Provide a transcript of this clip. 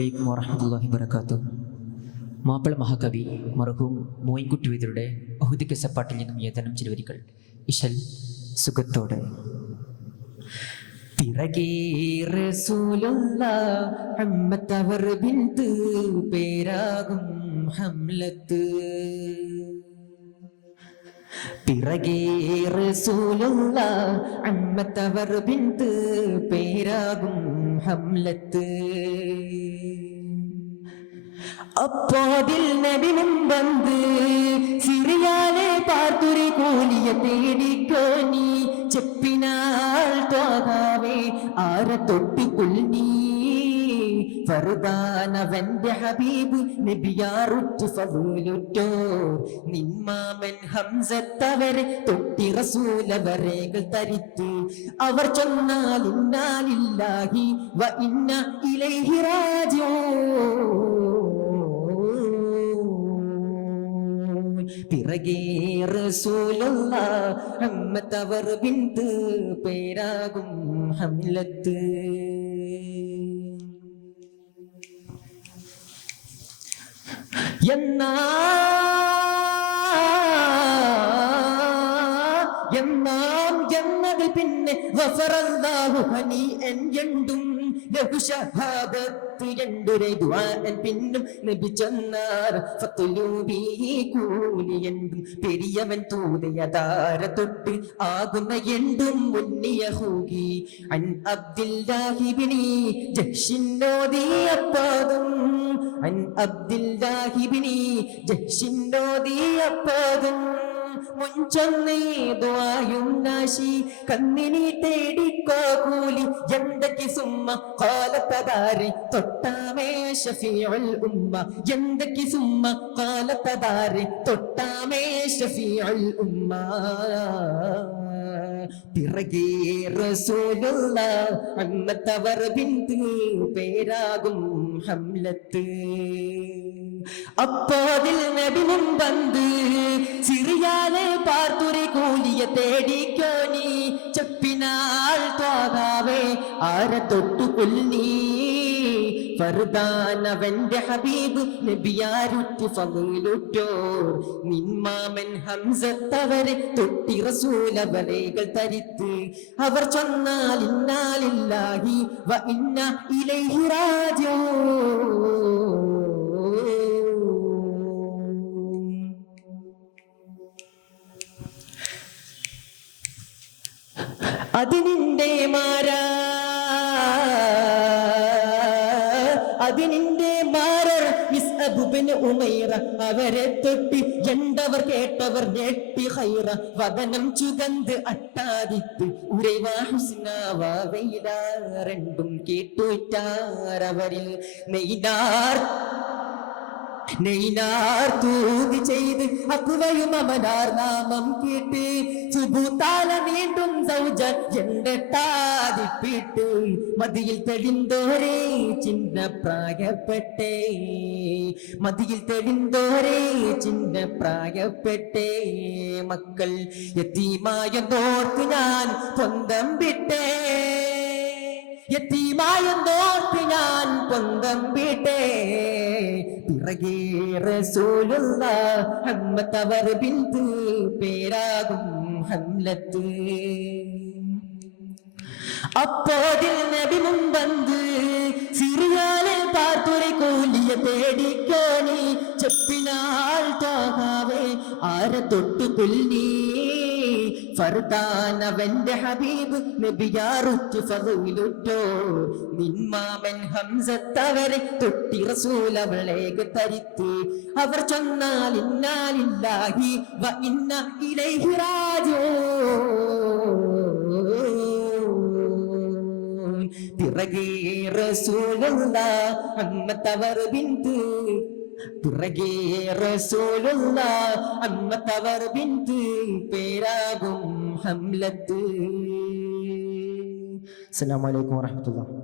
അലൈക്കും വറഹ്മത്തുള്ളാഹി വബറകാതുഹു. മാപ്പിള മഹാകവി മർഹൂം മോയിൻകുട്ടി വൈദ്യരുടെ ഉഹുദ് കിസ്സപ്പാട്ടിൽ നിന്നും ഏതാനും ചില വരികൾ. ഇശൽ സുഖത്തോടെ. പിറകേ റസൂലുള്ളാഹ് ഹമ്മത്തവർ ബിന്ത് പേരാകും ഹംലത്ത്. പിറകേ റസൂലുള്ളാഹ് അമ്മത്തവർ ബിന്ത് പേരാകും ഹംലത്ത്. അപ്പോതിൽ നബി മുമ്പന്ത് സിറിയാലെ പാർത്തുരി കൂലിയ തേടിക്കോ നീ. ചെപ്പിനാൾ ത്വാഹാവേ ആര തൊട്ടി കുൽനീ. ഫർദാനവന്റെ ഹബീബ് നബിയാറുറ്റു ഫളൂലുറ്റോ. നിന്മാമൻ ഹംസത്തവരെ തൊട്ടി റസൂലവരേകൾ തരിത്ത്. അവർ ചൊന്നാൽ ഇന്നാലില്ലാഹി വ ഇന്ന ഇലൈഹി റാജിഊൻ. പിറകേ റസൂലുള്ളാഹ് ഹമ്മത്തവർ ബിന്ത് പേരാകും ഹംലത്ത്. എന്നാം എന്നതിൽ പിന്നെ ഗഫറല്ലാഹു ഹനീഅൻ എണ്ടും ലഹു ശഹാദത്ത് എണ്ടുരെ ദുആൻ പിന്നും നബി ചൊന്നാർ ഫത്ലുബി കൂലി എണ്ടും പെരിയവൻ തൂതയതാര തൊട്ട് ആകുന്ന എണ്ടും മുന്നിയ ഹൂകി. അൻ അബ്ദുല്ലാഹി ഇബ്നി ജഹ്ശിൻ ഓതിയപ്പോതും അൻ അബ്ദുല്ലാഹി ഇബ്നി ജഹ്ശിൻ ഓതിയപ്പോതും മുൻചൊന്നേതുവായും നാശി കന്നിനി തേടിക്കോ കൂലി. എന്തക്ക് സുമ്മ ഖാലത്തദാരെ തൊട്ടാമേ ശഫീഉൽ ഉമ്മ. എന്തക്ക് സുമ്മ ഖാലത്തദാരെ തൊട്ടാമേ ശഫീഉൽ ഉമ്മ. പിറകേ റസൂലുള്ളാഹ് അമ്മത്തവർ ബിന്ത് പേരാകും ഹംലത്ത്. അപ്പോതിൽ നബി മുമ്പന്ത് സിറിയാലെ പാർത്തുരി കൂലിയ തേടിക്കോ നീ. ചെപ്പിനാൾ ത്വാഹാവേ ആര തൊട്ടു കൊൽനീ. ഫർദാനവന്റെ ഹബീബ് നബിയാരുറ്റു ഫളൂലുറ്റോർ. നിന്മാമൻ ഹംസത്തവരെ തൊട്ടി റസൂലവരേകൾ തരിത്ത്. അവർ ചൊന്നാൽ ഇന്നാലില്ലാഹി വ ഇന്ന ഇലൈഹി റാജിഊൻ. അതിനിന്റെ മാരർ മിസ്അബ് ഇബ്നു ഉമൈറ. അവരെ തൊട്ടി എണ്ടവർ കേട്ടവർ ഞെട്ടി ഖൈറ. വദനം ചുകന്ത് അട്ടാദിത്ത് ഉരൈവാ ഹുസ്നാവാ വൈലാ. രണ്ടും കേട്ടുറ്റാരവരിൽ നെയ്നാർ തൂതി ചെയ്ത് അക്വയും അമനാർ നാമം കേട്ട്. സുബൂത്താല വീണ്ടും സൗജ എണ്ടട്ടാതിപ്പിട്ട്. മതിയിൽ തെളിന്തോരേ ചിന്ന പ്രായപ്പെട്ടേ. മതിയിൽ തെളിന്തോരേ ചിന്ന പ്രായപ്പെട്ടേ. മക്കൾ യതീമായ തോർത്ത് ഞാൻ സ്വന്തം വിട്ടേ. യതീമായെന്നോർത്ത് ഞാൻ സ്വന്തം വിട്ടേ. പിറകേ റസൂലുള്ളാഹ് ഹമ്മത്തവർ ബിന്ത് പേരാകും ഹംലത്ത്. അപ്പോതിൽ നബി മുമ്പന്ത് സിറിയാലെ പാർത്തുരി കൂലിയ തേടിക്കോ നീ. ചെപ്പിനാൾ ത്വാഹാവേ ആര തൊട്ടു കൊൽനീ. ഫർദാനവന്റെ ഹബീബ് നബിയാറുറ്റു ഫളൂലുറ്റോ. നിന്മാമൻ ഹംസത്തവരെ തൊട്ടി റസൂലവളേക തരിത്ത്. അവർ ചൊന്നാൽ ഇന്നാലില്ലാഹി വ ഇന്ന ഇലൈഹി റാജിഊൻ. പിറകേ റസൂലുള്ളാഹ് അമ്മത്തവർ ബിന്ത് പിറകേ റസൂലുള്ളാഹ് അമ്മത്തവർ ബിന്ത് പേരാകും ഹംലത്ത്. അസ്സലാമു അലൈക്കും വറഹ്മത്തുള്ളാഹി.